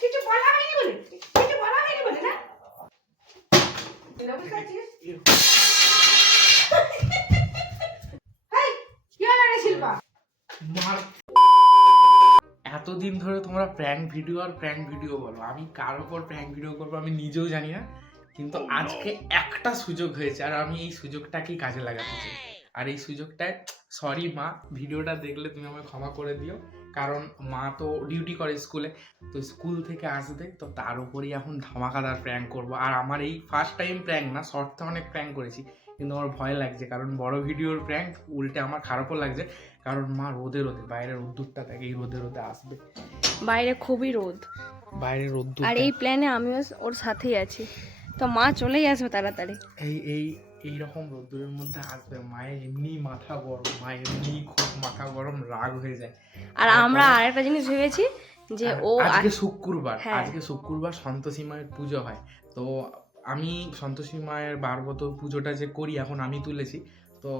কিছু বলা হয়নি বলে কিছু বলা হয়নি বলে না এতদিন ধরে তোমরা প্র্যাঙ্ক ভিডিও আর প্র্যাঙ্ক ভিডিও বলো। আমি কার ওপর প্র্যাঙ্ক ভিডিও করব আমি নিজেও জানি না কিন্তু আজকে একটা সুযোগ হয়েছে আর আমি এই সুযোগটাকেই কাজে লাগাতে চাই। আর এই সুযোগটায় সরি মা ভিডিওটা দেখলে তুমি আমায় ক্ষমা করে দিও। কারণ মা তো ডিউটি করে স্কুলে তো স্কুল থেকে আসবে তো তার উপরেই এখন ধামাকাদার প্র্যাঙ্ক করব। আর আমার এই ফার্স্ট টাইম প্র্যাঙ্ক না শর্টে অনেক প্র্যাঙ্ক করেছি কিন্তু আমার ভয় লাগছে। কারণ বড় ভিডিওর প্র্যাঙ্ক উল্টে আমার খারাপও লাগছে। কারণ মা রোদে রোদে বাইরে রোদ্দুরটা থাকে এই রোদে রোদে আসবে। বাইরে খুবই রোদ। বাইরে রোদ্দুর আর এই প্ল্যানে আমিও ওর সাথেই আছি। তো মা চলেই আসবে তাড়াতাড়ি। এই এই এই রকম রোদ্দুরের মধ্যে আসবে মায়ের এমনি মাথা গরম মায়ের এমনি খুব মাথা গরম রাগ হয়ে যায়। আর আমরা আরেকটা জিনিস ভেবেছি যে ও আজকে শুক্রবার হ্যাঁ। আজকে শুক্রবার সন্তোষী মায়ের পুজো হয়। তো আমি সন্তোষী মায়ের বারবত পুজোটা যে করি এখন আমি তুলেছি। তো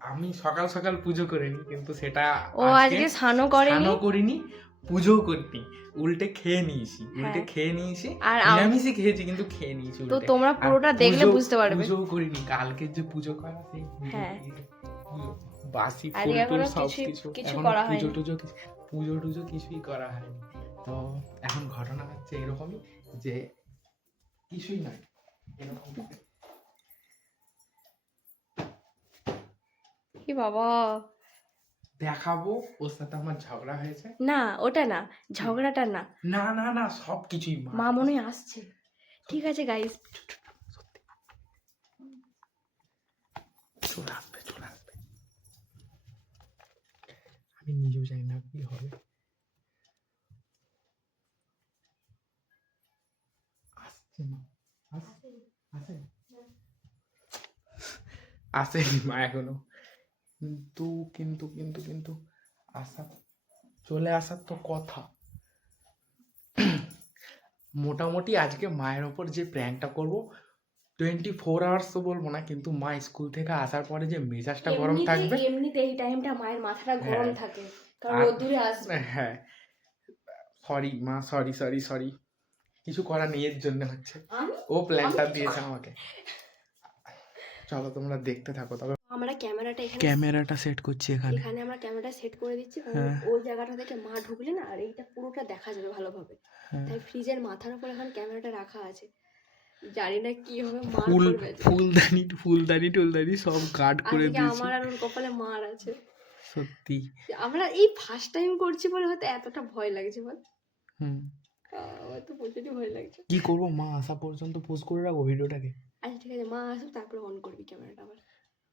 আমি সকাল সকাল পুজো করিনি কিন্তু সেটা ও আজকে স্নানও করেনি। স্নানও করিনি। পুজোও করিনি উল্টে খেয়ে নিয়েছি উল্টে হ্যাঁ। খেয়ে নিয়েছি আর নিরামিষই খেয়েছি কিন্তু খেয়ে নিয়েছি তো তোমরা পুরোটা দেখলে বুঝতে পারবে। পুজোও করিনি কালকে যে পুজো করা সেই পুজো হ্যাঁ। পুজো, বাসি ফুল টুল সব কিছু করা পুজো টুজো কিছু পুজো টুজো কিছুই করা হয়নি। তো এখন ঘটনা হচ্ছে এরকমই যে কিছুই নাই এরকম। কি বাবা। দেখাবো ওর সাথে আমার ঝগড়া হয়েছে। না ওটা না ঝগড়াটা না। না না না সব কিছুই মা। মনে হয় আসছে। ঠিক আছে গাইস চলে আসবে চলে আসবে আমি নিজেও জানি না কি হবে। আসছে মা। আসছে আসে আসেনি মা এখনও। কিন্তু কিন্তু কিন্তু কিন্তু আসা চলে আসার তো কথা। মোটামুটি আজকে মায়ের ওপর যে প্র্যাঙ্কটা করব টোয়েন্টি ফোর আওয়ার্স তো বলব না কিন্তু মা স্কুল থেকে আসার পরে যে মেজাজটা গরম থাকবে এমনিতে এই টাইমটা মায়ের মাথাটা গরম হ্যাঁ। থাকে কারণ রোদ্দুরে আসবে। হ্যাঁ। সরি মা সরি সরি সরি কিছু করার নেই এর জন্য হচ্ছে। ও প্ল্যানটা দিয়েছে আমাকে। চলো তোমরা দেখতে থাকো তবে আমরা ক্যামেরাটা এখানে ক্যামেরাটা সেট করছি এখানে। এখানে আমরা ক্যামেরাটা সেট করে দিচ্ছি হ্যাঁ। ওই জায়গাটা থেকে মা ঢুকলে না আর এইটা পুরোটা দেখা যাবে ভালোভাবে। হ্যাঁ। তাই ফ্রিজের মাথার উপর এখন ক্যামেরাটা রাখা আছে। জানি না কি হবে মার ফুল। ফুলদানি ফুলদানি টুলদানি সব গার্ড করে দিয়েছি। আমার আর ওর কপালে মার আছে। সত্যি। আমরা এই ফার্স্ট টাইম করছি বলে হয়তো এতটা ভয় লাগছে বল। হুম। আমার তো প্রচুরই ভয় লাগছে। কি করব মা আসা পর্যন্ত পোজ করে রাখব ভিডিওটাকে আচ্ছা ঠিক আছে মা আসুক তারপরে অন করবি ক্যামেরাটা আবার।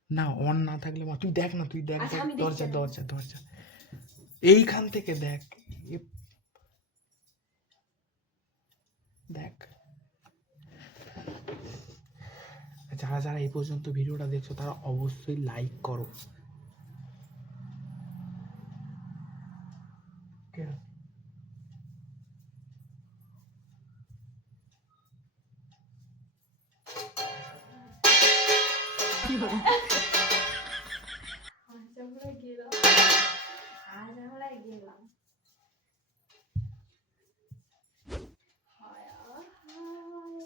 না অন না থাকলে মা তুই দেখ না তুই দেখ আচ্ছা, দরজা দরজা দরজা। এইখান থেকে দেখ দেখ। যারা যারা এই পর্যন্ত ভিডিওটা দেখছ তারা অবশ্যই লাইক করো।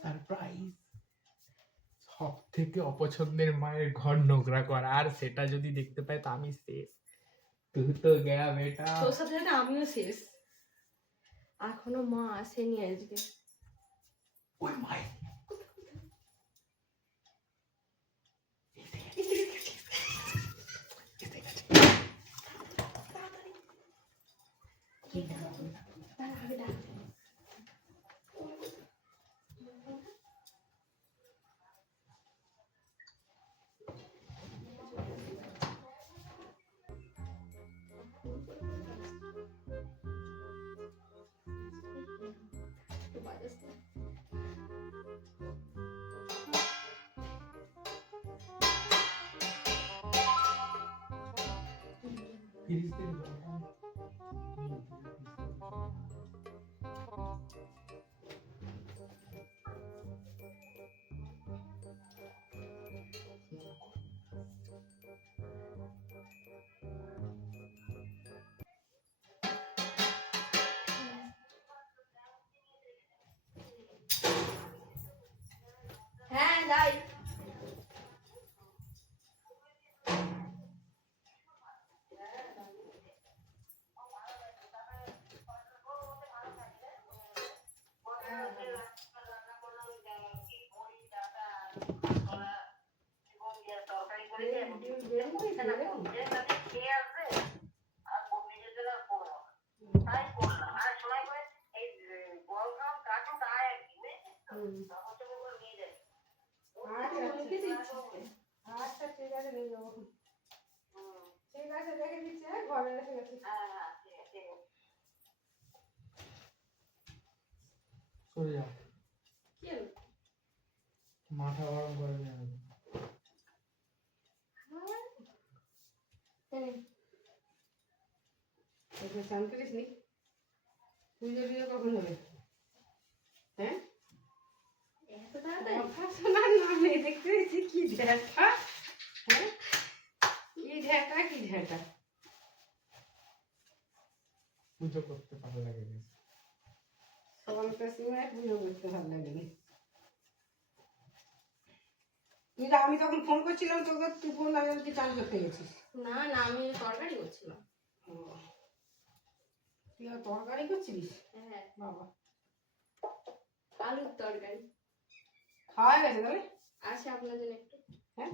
সারপ্রাইজ সব থেকে অপছন্দের মায়ের ঘর নোংরা করা আর সেটা যদি দেখতে পাই তো আমি শেষ। তুই তো গেয়া বেটা। তোর সাথে সাথে আমিও শেষ। এখনও মা আসেনি আজকে। ওই মায়ের Feliz Natal. নাই Gracias. ওকে চান করিস নি? পুজো টুজো কখন হবে? হ্যাঁ? দেখতে পেয়েছি কি ঢেটা হ্যাঁ? কি ঢেটা কি ঢেটা পুজো করতে ভালো লাগে বেশ। সময় পুজো করতে ভালো লাগেনি। তুই আমি তখন ফোন করছিলাম তোকে তুই ফোন আমি চান করতে গেছিস। না না আমি তরকারি করছিলাম। ও। তুই আর তরকারি করছিস হ্যাঁ। বাবা। আলুর তরকারি। খাওয়া গেছে তাহলে? আপনার জন্য একটু।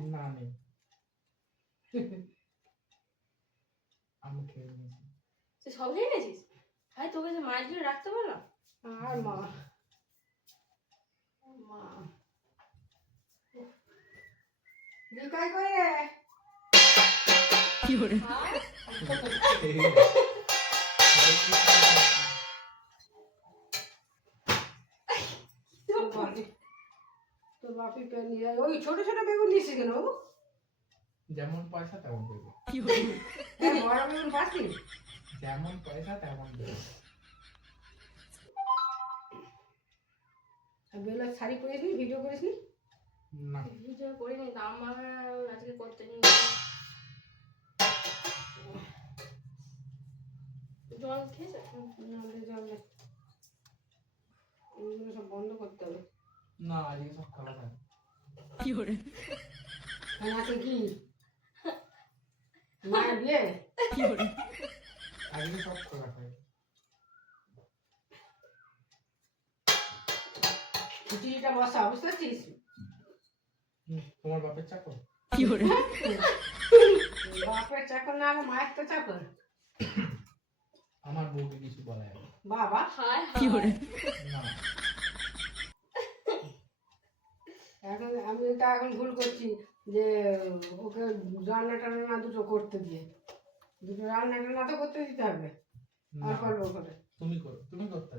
না নেই। আমি খেয়ে নিয়েছি। তুই সব খেয়ে নিয়েছিস? হ্যাঁ তোকে যে মাছগুলো রাখতে পারলাম আর মা। মা। বিকাই করে রে? তোর বাপি তোর বাপি পেন নিয়ে ওই ছোট ছোট বেগুন নিয়েছিস কেন বাবু? যেমন পয়সা তেমন দেবো বড় বেগুন পাচ্ছি যেমন পয়সা তেমন দেবো শাড়ি পরিস ভিডিও করিস নি? ভিডিও করিনি আমার আজকে করতে জল খেয়েছে? দে, জল দে। এইগুলো সব বন্ধ করতে হবে। না আজকে সব খাওয়া থাকে আর আছে কি? মায়ের বিয়ে? আজকে সব খোলা থাকে খিচুড়িটা বসা বুঝতে পারছিস? হুম, তোমার বাপের চাকর? কি বাপের চাকর না মায়ের তো চাকর। বউকে কিছু বলা। যাবে বাবা না। এখন আমি এটা এখন ভুল করছি যে ওকে রান্না টান্না দুটো করতে দিয়ে। দুটো রান্না টান্না তো করতে দিতে হবে। অল্প অল্প করে। তুমি করো তুমি করতে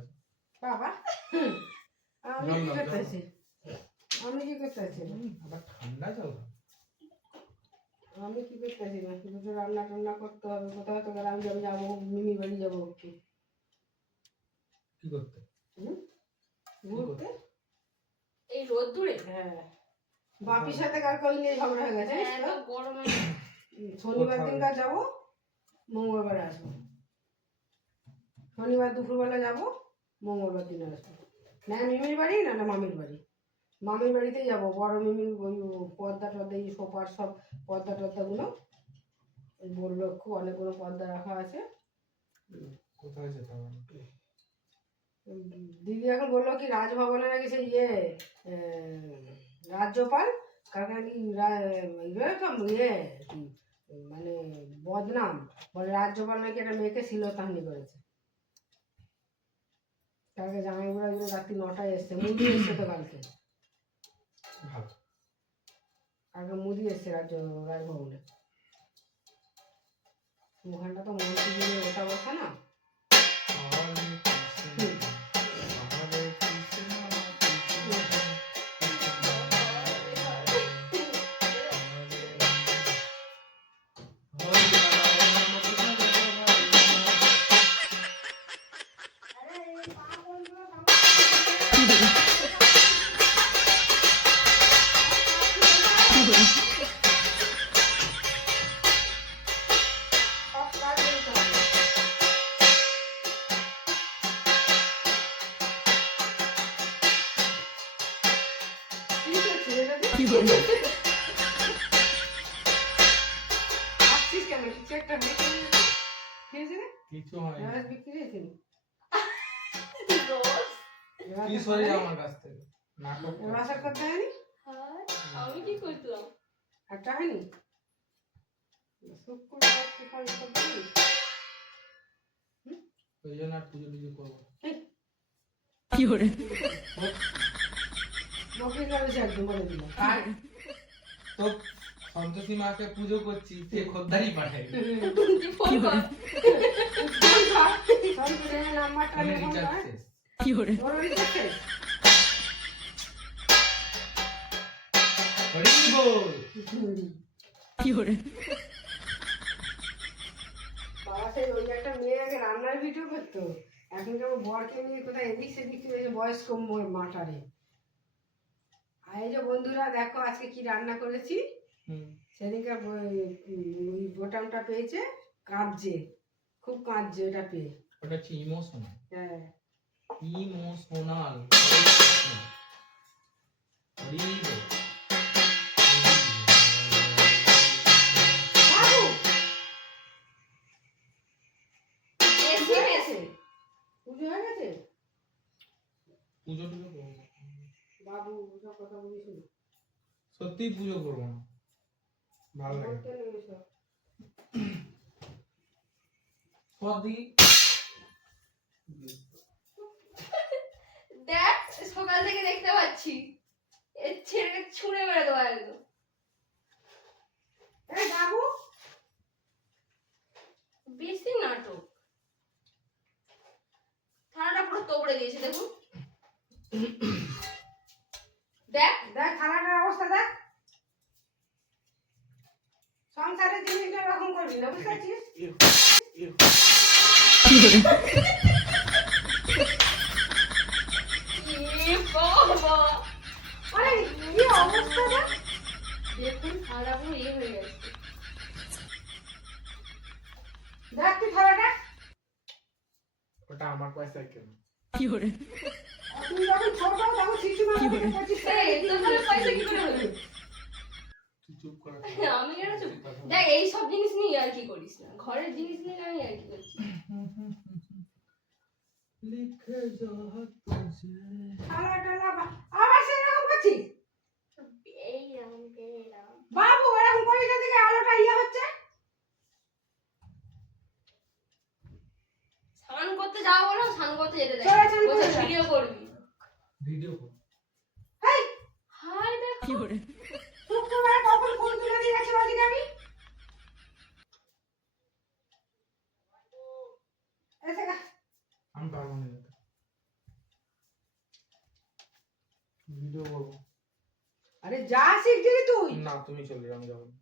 বাবা। আমি কি করতে আছি? আমি কি করতে আছি? আবার ঠান্ডা জল। আমি কি করতে আছি না দুটো রান্না টান্না করতে হবে। কোথাও তো গেলে আমি যাব যাব মিমি বাড়ি যাব কি করতে? ঘুরতে? এই রোদ্দুরে? হ্যাঁ। বাপির সাথে কার কই নিয়ে ঝগড়া হয়ে গেছে এত গরমে। শনিবার দিনকার যাব মঙ্গলবার আসব। শনিবার দুপুরবেলা যাব মঙ্গলবার দিন আসব। না মিমির বাড়ি না না মামির বাড়ি? মামির বাড়িতেই যাব বড় মিমির ওই পর্দা টর্দা এই সোফার সব পর্দা টর্দাগুলো বলল খুব অনেকগুলো পর্দা রাখা আছে। কোথায় যেতে হবে? দিদি এখন বলল কি রাজভবনে নাকি সেই ইয়ে রাজ্যপাল? কালকে নাকি ইয়ে ইয়ে মানে বদনাম। বলে রাজ্যপাল নাকি একটা মেয়েকে শিলতাহানি করেছে। কালকে জামাইগুলো রাত্রি নটায় এসছে মুদি এসছে তো কালকে। কালকে মুদি এসছে রাজ্য রাজভবনে। ওখানটা তো মন্ত্রী ওটা বসে না? সব আর পুজো টুজো করব বকরি কাগজ একদম বলে দিলাম তো সন্তোষী মাকে পুজো করছি সে খদ্দারই পাঠাই ফোন কর সন্তোষের নাম্বারটা মানে লিখুন রিচার্জ না। শেষ ওর রিচার্জ শেষ? হরি বল বাবা সেই ওই একটা মেয়ে আগে ভিডিও করতো এখন কেমন বরকে নিয়ে কোথায় এদিক সেদিক গেছে বয়স্ক মাটারে। আর এই যে বন্ধুরা দেখো আজকে কি রান্না করেছি? সেদিনকার ওই বোটামটা পেয়েছে কাঁদছে খুব কাঁদছে ওটা পেয়ে। ওটা হচ্ছে ইমোশনাল হ্যাঁ। ইমোশনাল হরি পুজো টুজো করব না। বাবু সব কথা বলিস সত্যি পুজো করব না। ভালো লাগে। সদি দেখ সকাল থেকে দেখতে পাচ্ছি। এর ছেড়ে ছুঁড়ে মেরে দেবো কি করে? হলো? তুই চুপ কর? আমি কেন চুপ দেখ এই সব জিনিস নিয়ে আর কি করিস না। ঘরের জিনিস নিয়ে আমি আর কি করছি? লিখে যা তুঝে থালা টালা আবার সেরকম করছিস? এই রাম বাবু এরকম না দেখে আলোটা ইয়ে হচ্ছে? স্নান করতে যাওয়া বলো স্নান করতে যেতে দেখ চলে, চলে, বসে ভিডিও করবি। ভিডিও কর হেই হাই দেখো শুক্রবারে কখন ফুল তুলে দিয়ে গেছে আমি? এসে গা। আমি পারব না ভিডিও করব। আরে যা শিখছিলি তুই। না তুমি চলে যাও আমি যাব না।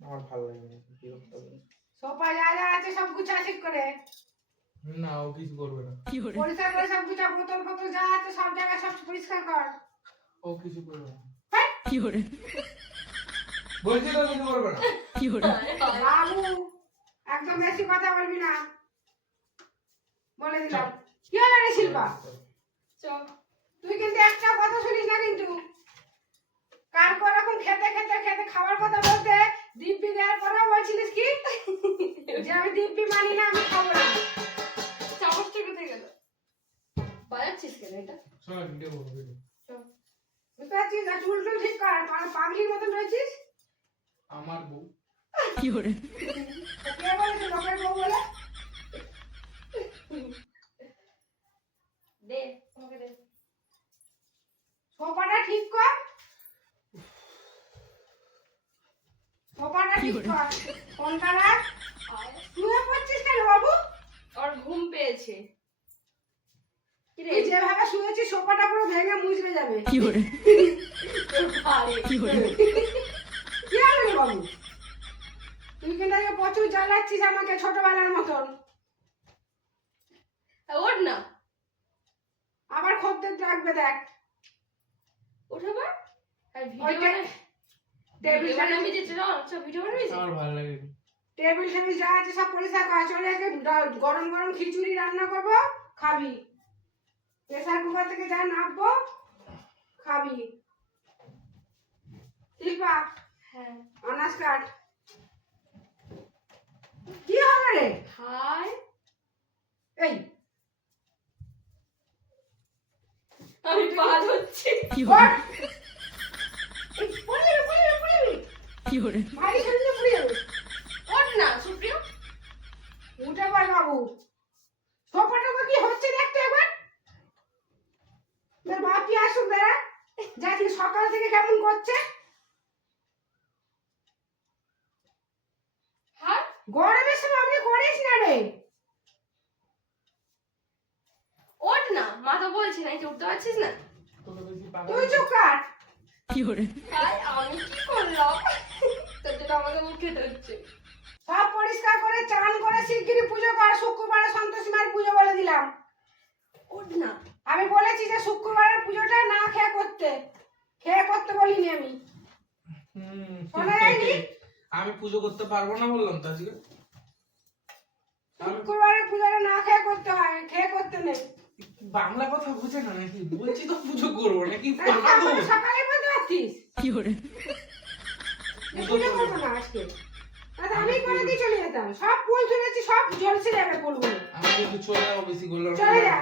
আমার ভালো লাগে না বিরক্ত লাগে। সোফা যা যা আছে সব গুছা ঠিক করে। না ও কিছু করবে না। পরিষ্কার করে সব গুছা বোতল ফোতল যা আছে সব জায়গায় সব পরিষ্কার কর। ও কিছু করবে না। হেই, বলছি তো কিছু করবে না। বাবু একদম বেশি কথা বলবি না। বলে দিলাম। কি হলো রে শিল্পা? চল। তুই কিন্তু একটা কথা শুনিস না পাগলির মতন রয়েছিস? আমার বউ। কে বলেছে লোকের বউ বলে? দে আমাকে দে। সোফাটা ঠিক কর। সোফাটা ঠিক কর? ফোনটা রাখ। শুয়ে পড়ছিস কেন বাবু? ওর ঘুম পেয়েছে। কি তুই যেভাবে শুয়েছিস সোফাটা পুরো ভেঙে মুচড়ে যাবে। ভারে। কি হলো রে বাবু? তুই কিন্তু আগে প্রচুর জ্বালাচ্ছিস আমাকে ছোটবেলার মতন। ওঠ না। আবার খদ্দের ডাকবে দেখ। টেবিল ভিডিও আমার ভালো লাগে। টেবিল টেবিল যা আছে সব পরিষ্কার করা চলে গরম গরম খিচুড়ি রান্না করব খাবি। প্রেসার কুকার থেকে যা নামবো খাবি। ঠিক হ্যাঁ। আনাজ কাট। কি হবে রে? হাই। এই। আমি পা ধরছি। কি হবে পড়ে না সুপ্রিয়। উঠে পার বাবু। সোফাটা কি হচ্ছে দেখতে একবার। তোর বাপি আসুক দাঁড়া যা সকাল থেকে কেমন করছে? হ্যাঁ? গরমের সময় আপনি করিস না রে। ওঠ না মা তো বলছি না উঠতে পারছিস না? তুই চুপ কাট কি করে? আমি কি করলাম? তোর তো আমাকে মুখে ধরছে। সব পরিষ্কার করে চান করে শিগগিরই পুজো কর শুক্রবারে সন্তোষী মায়ের পুজো বলে দিলাম। ওঠ না। আমি বলেছি যে শুক্রবারের পুজোটা না খেয়ে করতে। খেয়ে করতে বলিনি আমি। শোনা যায়নি? আমি পুজো করতে পারব না বললাম তো আজকে। শুক্রবারের পুজোটা না খেয়ে করতে হয় খেয়ে করতে নেই। বাংলা কথা বুঝে না নাকি? বলছি তো পুজো করব নাকি সকালে বলতে পারছিস যে পুজো করব না আজকে। আমি করে দিয়ে চলে যেতাম। সব ফুল তুলেছি সব ঝলসে যাবে ফুলগুলো। আমি কিন্তু চলে যাব বেশি করলাম চলে যা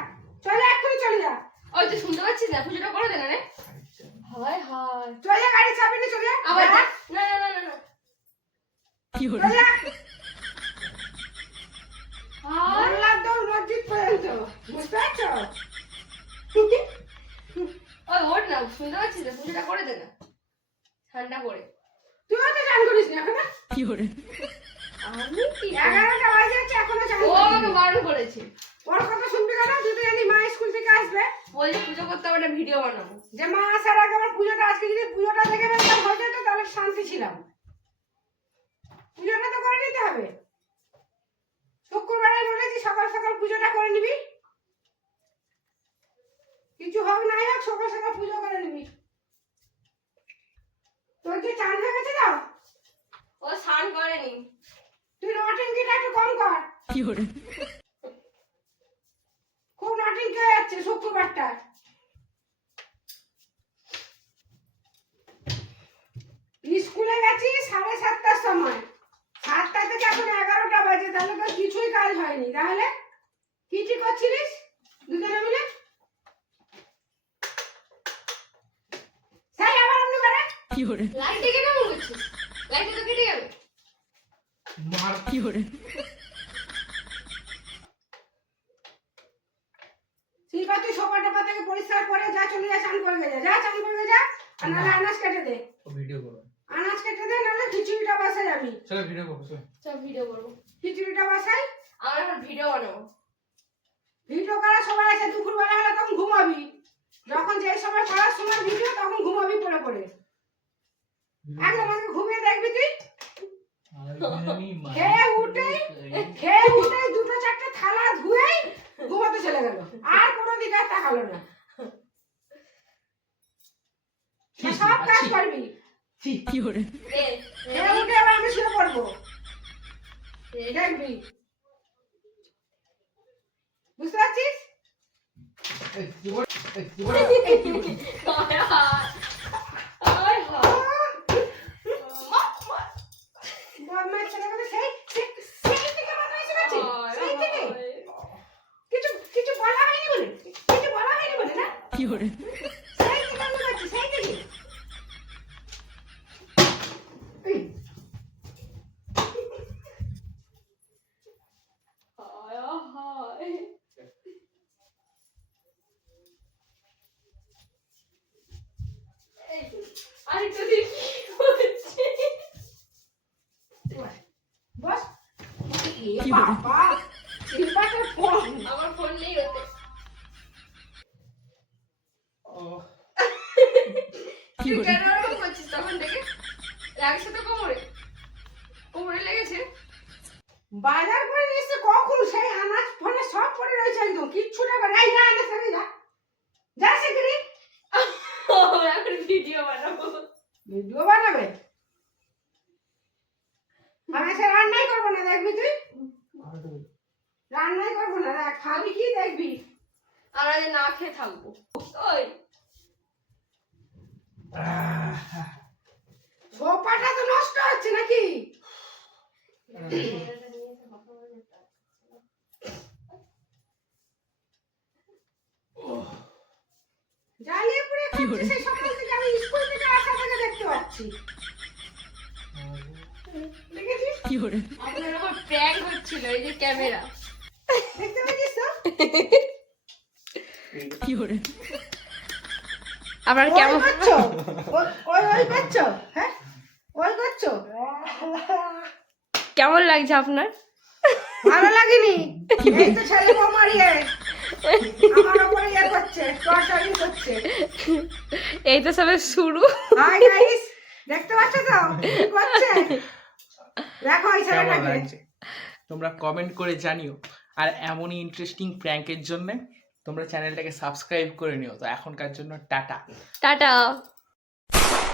চলে চলে যা ওই তুই শুনতে পাচ্ছিস না? পুজোটা করে দে না রে। হায় হায়। চলে যা গাড়ি চাপি নিয়ে চলে যা আবার যা, যা। না না না না না। চলে যা হায় দৌড় মসজিদ পর্যন্ত। বুঝতে পারছ? ওই ওঠ না শুনতে পাচ্ছিস না? পুজোটা করে দে না। ঠান্ডা করে। তুইও তো চান করিস না এখন? আমি কি এগারোটা বাজে যাচ্ছে এখনও চান ও আমাকে বারণ করেছে। ওর কথা শুনবি কেন? তুই তো জানি মা স্কুল থেকে আসবে। বলছে পুজো করতে হবে একটা ভিডিও বানাবো। যে মা আসার আগে আমার পুজোটা আজকে যদি পুজোটা দেখে ফেলতাম হয়ে যেত তাহলে শান্তি ছিলাম। পুজোটা তো করে নিতে হবে। শুক্রবারে বলেছি সকাল সকাল পুজোটা করে নিবি। কিছু হোক নাই হোক সকাল সকাল পুজো করে নিবি। তোর যে চান হয়ে গেছে দাও ও স্নান করেনি। তুই নটিঙ্কিটা একটু কম কর। খুব নটিঙ্কি হয়ে যাচ্ছে শুক্রবারটা? স্কুলে গেছি সাড়ে সাতটার সময়। সাতটা থেকে এখন এগারোটা বাজে তাহলে তো কিছুই কাজ হয়নি। তাহলে কি কি করছিলিস দুজনে মিলে? সেই আবার করে। লাইটটা কেন লাইটটা তো কেটে যাবে মার শিল্পা তুই সোফা টোপা থেকে পরিষ্কার করে চলে যা চান করে যা যা চান করে যা আর নাহলে আনাজ কেটে দে। ভিডিও করব আনাজ কেটে দে নাহলে খিচুড়িটা বাসাই যাবি চলো ভিডিও করব চলো। ভিডিও করব খিচুড়িটা বাসাই। আমার এখন ভিডিও বানাবো। ভিডিও করার সময় আছে দুপুর বেলা হলে তখন ঘুমাবি। যখন যে সময় করার সময় ভিডিও তখন ঘুমাবি পড়ে পড়ে। একদম আমাকে ঘুমিয়ে দেখবি তুই। খেয়ে উঠে খেয়ে উঠে দুটো চারটে থালা ধুয়েই ঘুমাতে চলে গেল। আর কোনো দিকে তাকালো না না, সব কাজ করবি। এ, খেয়ে উঠে আবার আমি শুয়ে পড়ব দেখবি। বুঝতে পারছিস? হায় হায়। হায় হায়। মা, মা। বদমাইশ ছেলেগুলো সেই সেই- সেই থেকে বদমাইশি করছে হায় সেই থেকে হায়। কিছু কিছু বলা হয়নি বলে কিছু বলা হয়নি বলে না সেই থেকে আমি করছি সেই থেকে এই, হায় হায়। এই, আরেকটা দেখি কি হচ্ছে। বস এ বাবা শিল্পাটার ফোন আমার ফোন নেই ওতে। তুই কেন ওরকম করছিস তখন থেকে? লাগছে তো কোমরে? কোমরে লেগেছে? বাজার করে নিয়ে এসে কখন? সেই আনাজ ফোনে সব পড়ে রয়েছে একদম কিচ্ছু করে না আনাজ থেকে যা। যা শিগগিরি এখন ভিডিও বানাবো। ভিডিও বানাবে? আমি সে রান্নাই করব না দেখবি তুই? রান্নাই করব না দেখ, খাবি কি দেখবি? আমরা যে না খেয়ে থাকব ওই। সোফাটা তো নষ্ট হচ্ছে নাকি? জ্বালিয়ে পুড়ে খাচ্ছি সেই সকাল থেকে আমি স্কুল থেকে আসা থেকে দেখতে পাচ্ছি। দেখেছিস? আপনার প্র্যাঙ্ক হচ্ছিল এই যে ক্যামেরা। দেখতে পাচ্ছিস তো? আপনার ওই করছ? ওই- ওই ওই করছ? হ্যাঁ? ওই করছ? কেমন লাগছে আপনার? ভালো লাগেনি। এই তো ছেলে বৌমার এই তো সবে শুরু। দেখতে পাচ্ছ তো? দেখো এই তোমরা কমেন্ট করে জানিও। আর এমনই ইন্টারেস্টিং প্র্যাঙ্কের জন্য তোমরা চ্যানেলটাকে সাবস্ক্রাইব করে নিও। তো এখনকার জন্য টাটা। টাটা।